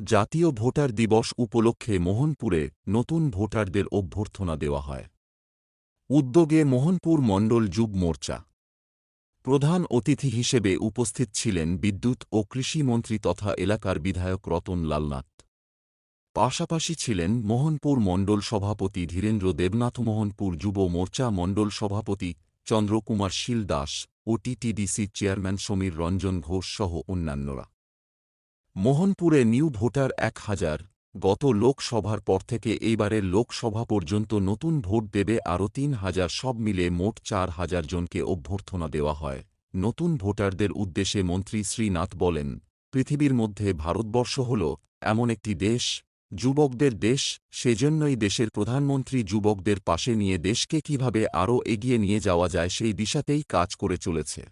জাতীয় ভোটার দিবস উপলক্ষে মোহনপুরে নতুন ভোটারদের অভ্যর্থনা দেওয়া হয়। উদ্যোগে মোহনপুর মণ্ডল যুব মোর্চা। প্রধান অতিথি হিসেবে উপস্থিত ছিলেন বিদ্যুৎ ও কৃষিমন্ত্রী তথা এলাকার বিধায়ক রতন লালনাথ। পাশাপাশি ছিলেন মোহনপুর মণ্ডল সভাপতি ধীরেন্দ্র দেবনাথ, মোহনপুর যুব মোর্চা মণ্ডল সভাপতি চন্দ্রকুমার শীল দাস ও টিটিডিসি চেয়ারম্যান সমীর রঞ্জন ঘোষ সহ অন্যান্যরা। মোহনপুরে নিউ ভোটার এক হাজার গত লোকসভার পর থেকে এইবারের লোকসভা পর্যন্ত নতুন ভোট দেবে আরও তিন হাজার, সব মিলে মোট চার হাজার জনকে অভ্যর্থনা দেওয়া হয়। নতুন ভোটারদের উদ্দেশ্যে মন্ত্রী শ্রীনাথ বলেন, পৃথিবীর মধ্যে ভারতবর্ষ হল এমন একটি দেশ, যুবকদের দেশ, সেজন্যই দেশের প্রধানমন্ত্রী যুবকদের পাশে নিয়ে দেশকে কীভাবে আরও এগিয়ে নিয়ে যাওয়া যায় সেই দিশাতেই কাজ করে চলেছে।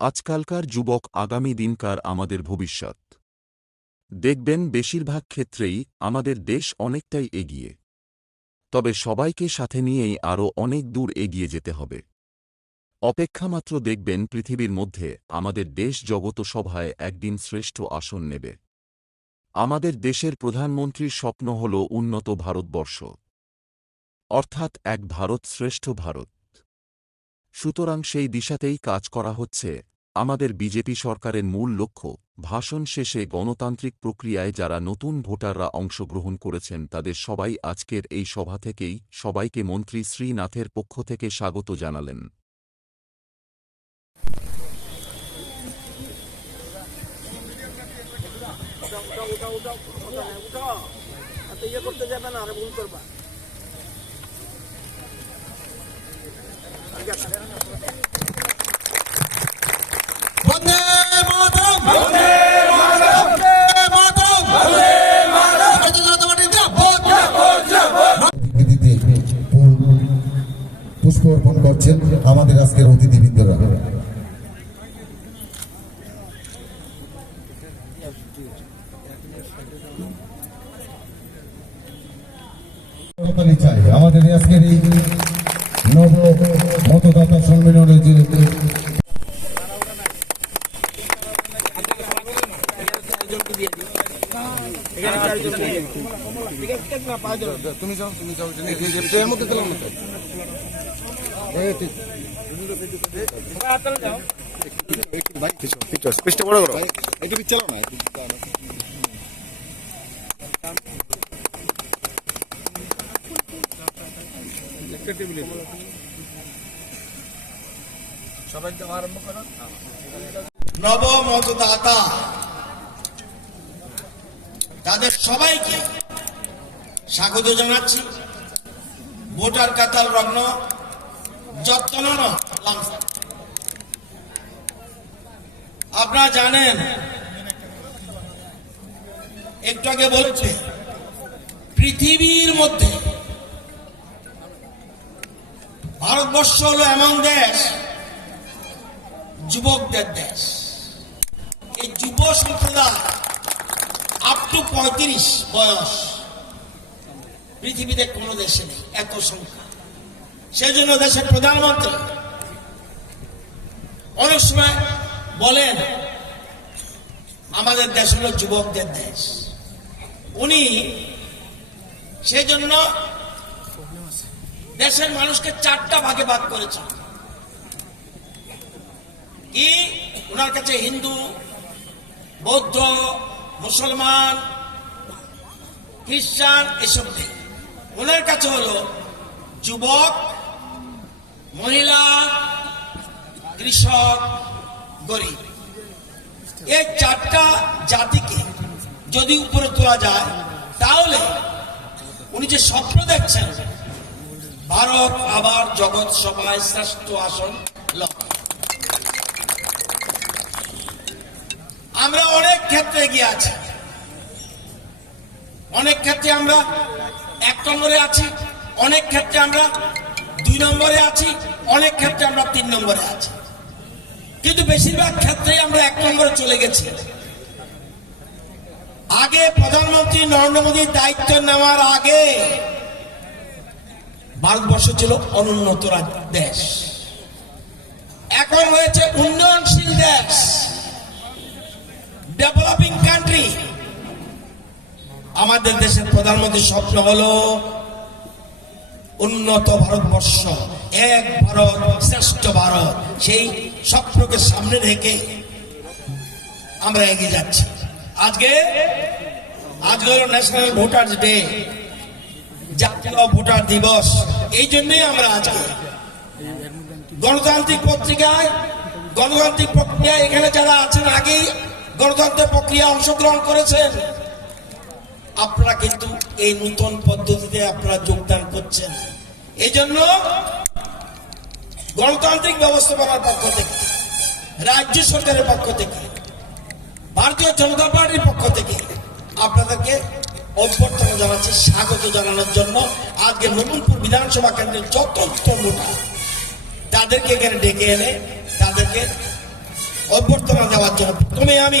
আজকালকার যুবক আগামী দিনকার আমাদের ভবিষ্যৎ। দেখবেন বেশিরভাগ ক্ষেত্রেই আমাদের দেশ অনেকটাই এগিয়ে। তবে সবাইকে সাথে নিয়েই আরও অনেক দূর এগিয়ে যেতে হবে। অপেক্ষামাত্র দেখবেন পৃথিবীর মধ্যে আমাদের দেশ জগত সভায় একদিন শ্রেষ্ঠ আসন নেবে। আমাদের দেশের প্রধানমন্ত্রীর স্বপ্ন হল উন্নত ভারতবর্ষ। অর্থাৎ এক ভারত শ্রেষ্ঠ ভারত। সুতরাং সেই দিশাতেই কাজ করা হচ্ছে। আমাদের বিজেপি সরকারের মূল লক্ষ্য, ভাষণ শেষে গণতান্ত্রিক প্রক্রিয়ায় যারা নতুন ভোটাররা অংশগ্রহণ করেছেন, তাদের সবাই আজকের এই সভা থেকেই সবাইকে মন্ত্রী শ্রীনাথের পক্ষ থেকে স্বাগত জানালেন। এত ইয়ে করতে যাবে না ভুল করবা। পুষ্প অর্পণ করছেন আমাদের আজকের অতিথিবৃন্দরা। চাই আমাদের আজকের এই নব মতদাতা সম্মেলনের যে তুমি যাও তুমি যাও ট্রেনের মধ্যে দিলাম না স্পেসটা বড় করো এটা পিছালো না নব মতদাতা তাদের সবাইকে স্বাগত জানাচ্ছি। ভোটার কাতাল রগ্ন যত্ন আপনারা জানেন, একটু আগে বলেছে, পৃথিবীর মধ্যে ভারতবর্ষ হলো এমন দেশ, যুবকদের দেশ। এই যুব সম্প্রদায় আপ টু পঁয়ত্রিশ বয়স পৃথিবীতে কোনো দেশে নেই, এত সংখ্যা। সেজন্য দেশের প্রধানমন্ত্রী অনেক সময় বলেন, আমাদের দেশ হলো যুবকদের দেশ। উনি সেজন্য দেশের মানুষকে চারটা ভাগে ভাগ করেছেন কি? ওনার কাছে হিন্দু, বৌদ্ধ, মুসলমান, খ্রিস্টান এসব নেই। ওনার কাছে হলো যুবক, মহিলা, কৃষক, গরিব। এই চারটা জাতিকে যদি উপরে তোলা যায়, তাহলে উনি যে স্বপ্ন দেখছেন ভারত আবার জগৎ সভায় শ্রেষ্ঠ আসন আমরা অনেক ক্ষেত্রে এগিয়ে আছি। অনেক ক্ষেত্রে আমরা এক নম্বরে আছি, অনেক ক্ষেত্রে আমরা দুই নম্বরে আছি, অনেক ক্ষেত্রে আমরা তিন নম্বরে আছি। কিন্তু বেশিরভাগ ক্ষেত্রেই আমরা এক নম্বরে চলে গেছি। আগে প্রধানমন্ত্রী নরেন্দ্র মোদীর দায়িত্ব নেওয়ার আগে ভারতবর্ষ ছিল অনুন্নত দেশ। এখন হয়েছে উন্নয়নশীল দেশ। ডেভেলপিং কান্ট্রি আমাদের দেশের প্রধানমন্ত্রীর স্বপ্ন হলো উন্নত ভারতবর্ষ। এক ভারত, শ্রেষ্ঠ ভারত। সেই স্বপ্নকে সামনে রেখে আমরা এগিয়ে যাচ্ছি। আজকে আজকে হলো ন্যাশনাল ভোটার ডে জাতীয় ভোটার দিবস। এই জন্যই আমরা আজকে গণতান্ত্রিক পত্রিকায়, গণতান্ত্রিক প্রক্রিয়া এখানে যারা আছেন আগেই গণতন্ত্রের প্রক্রিয়া অংশগ্রহণ করেছেন, আপনারা কিন্তু এই নতুন পদ্ধতিতে আপনারা যোগদান করছেন। এই জন্য গণতান্ত্রিক ব্যবস্থাপনার পক্ষ থেকে, রাজ্য সরকারের পক্ষ থেকে, ভারতীয় জনতা পার্টির পক্ষ থেকে আপনাদেরকে অভ্যর্থনা জানাচ্ছি, স্বাগত জানানোর জন্য। আজকে নবীনপুর বিধানসভা কেন্দ্রের যত মোটা তাদেরকে এখানে ডেকে এনে তাদেরকে অভ্যর্থনা দেওয়ার জন্য প্রথমে আমি